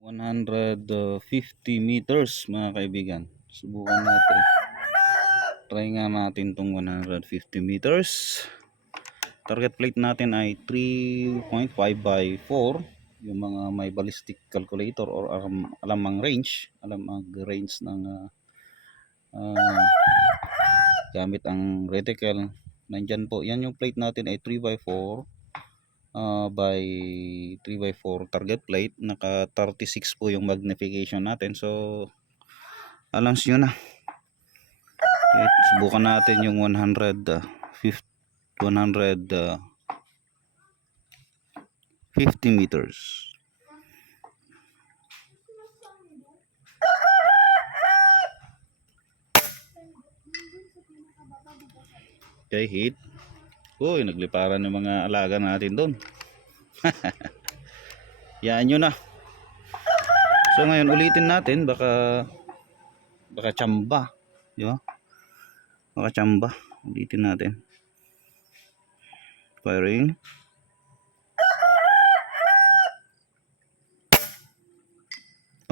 150 meters mga kaibigan. Subukan natin. Try nga natin tong 150 meters. Target plate natin ay 3.5 by 4. Yung mga may ballistic calculator or alam ang range. Alam ang range ng gamit ang reticle. Nandyan po. Yan yung plate natin ay 3 by 4. By 3 by 4 target plate, naka 36 po yung magnification natin, so alas yun na. Okay, subukan natin yung 150 meters. Okay, hit. Uy, nagliparan ng mga alaga natin doon. Yan nyo na. So ngayon ulitin natin, baka tsamba, di ba? Baka tsamba. Ulitin natin. Firing.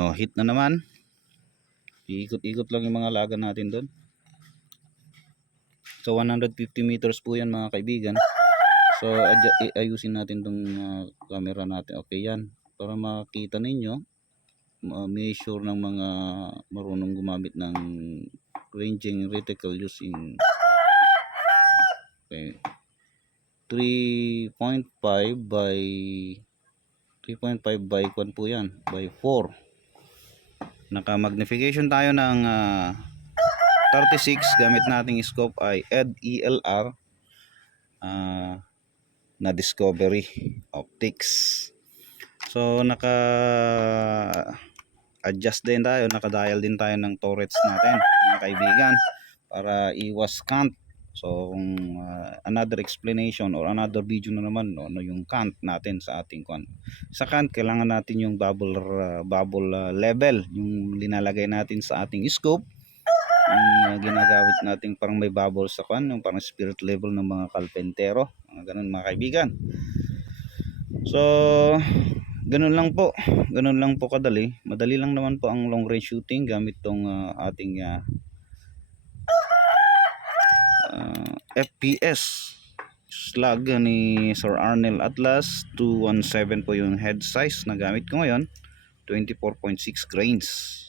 Oh, hit na naman. Ikot-ikot lang yung mga alaga natin doon. So 150 meters po yan mga kaibigan. So ayusin natin tong camera natin. Okay yan. Para makita ninyo, measure ng mga marunong gumamit ng ranging reticle using 3.5 by 3.5 by 1 po yan, by 4. Naka magnification tayo ng 36. Gamit nating scope ay ELR na Discovery Optics. So naka adjust din tayo, naka-dial din tayo ng turrets natin mga kaibigan para iwas cant. So another explanation or another video na naman, no, yung cant natin sa ating sa cant kailangan natin yung bubble level, yung linalagay natin sa ating scope, yung ginagamit natin parang may bubble sa yung parang spirit level ng mga kalpentero, ganun mga kaibigan. So ganun lang po kadali. Madali lang naman po ang long range shooting gamit tong ating FPS slug ni Sir Arnel Atlas 217 po yung head size na gamit ko ngayon, 24.6 grains.